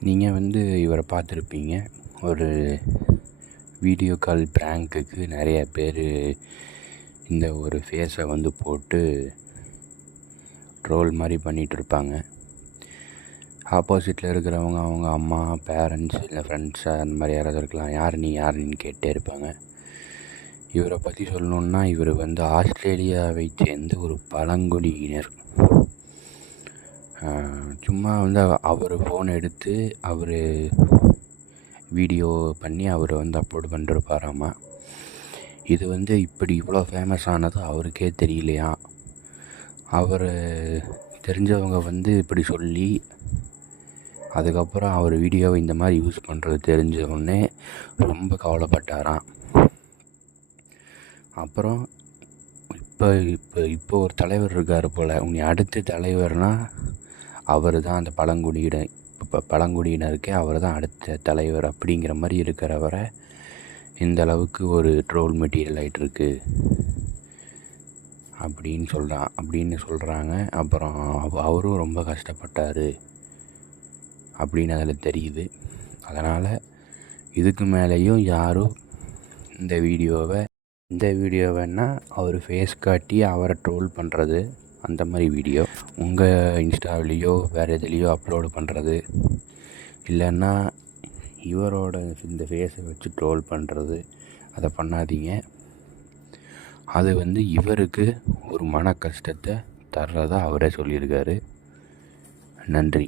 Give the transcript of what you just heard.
நீங்கள் வந்து இவரை பார்த்துருப்பீங்க. ஒரு வீடியோ கால் ப்ராங்க்குக்கு நிறைய பேர் இந்த ஒரு ஃபேஸை வந்து போட்டு ட்ரோல் மாதிரி பண்ணிகிட்டு இருப்பாங்க ஆப்போசிட்டில் இருக்கிறவங்க அவங்க அம்மா பேரண்ட்ஸ் இல்லை ஃப்ரெண்ட்ஸு அந்த மாதிரி யாராவது இருக்கலாம். யார் நீ யாருன்னு கேட்டே இருப்பாங்க. இவரை பற்றி சொல்லணுன்னா இவர் வந்து ஆஸ்திரேலியாவை சேர்ந்த ஒரு பழங்குடியினர். சும்மா வந்து அவர் ஃபோன் எடுத்து அவர் வீடியோ பண்ணி அவர் வந்து அப்லோடு பண்ணிருப்பாராமா? இது வந்து இப்படி இவ்வளோ ஃபேமஸ் ஆனது அவருக்கே தெரியலையா? அவர் தெரிஞ்சவங்க வந்து இப்படி சொல்லி அதுக்கப்புறம் அவர் வீடியோவை இந்த மாதிரி யூஸ் பண்ணுறது தெரிஞ்ச உடனே ரொம்ப கவலைப்பட்டாராம். அப்புறம் இப்போ இப்போ இப்போ ஒரு தலைவர் இருக்கார் போல். உன்னை அடுத்த தலைவர்னால் அவர் தான் அந்த பழங்குடியின இப்போ பழங்குடியினருக்கே அவர் தான் அடுத்த தலைவர் அப்படிங்கிற மாதிரி இருக்கிறவரை இந்த அளவுக்கு ஒரு ட்ரோல் மெட்டீரியல் ஆகிட்டுருக்கு அப்படின்னு சொல்கிறான் அப்படின்னு சொல்கிறாங்க அப்புறம் அவ அவரும் ரொம்ப கஷ்டப்பட்டார் அப்படின்னு அதில் தெரியுது. அதனால் இதுக்கு மேலேயும் யாரும் இந்த வீடியோவை இந்த வீடியோவைன்னா அவர் ஃபேஸ் காட்டி அவரை ட்ரோல் பண்ணுறது அந்த மாதிரி வீடியோ உங்கள் இன்ஸ்டாவிலேயோ வேறு எதுலேயோ அப்லோடு பண்ணுறது இல்லைன்னா இவரோட இந்த ஃபேஸை வச்சு ட்ரோல் பண்ணுறது அதை பண்ணாதீங்க. அது வந்து இவருக்கு ஒரு மன கஷ்டத்தை தர்றதா அவரே சொல்லியிருக்காரு. நன்றி.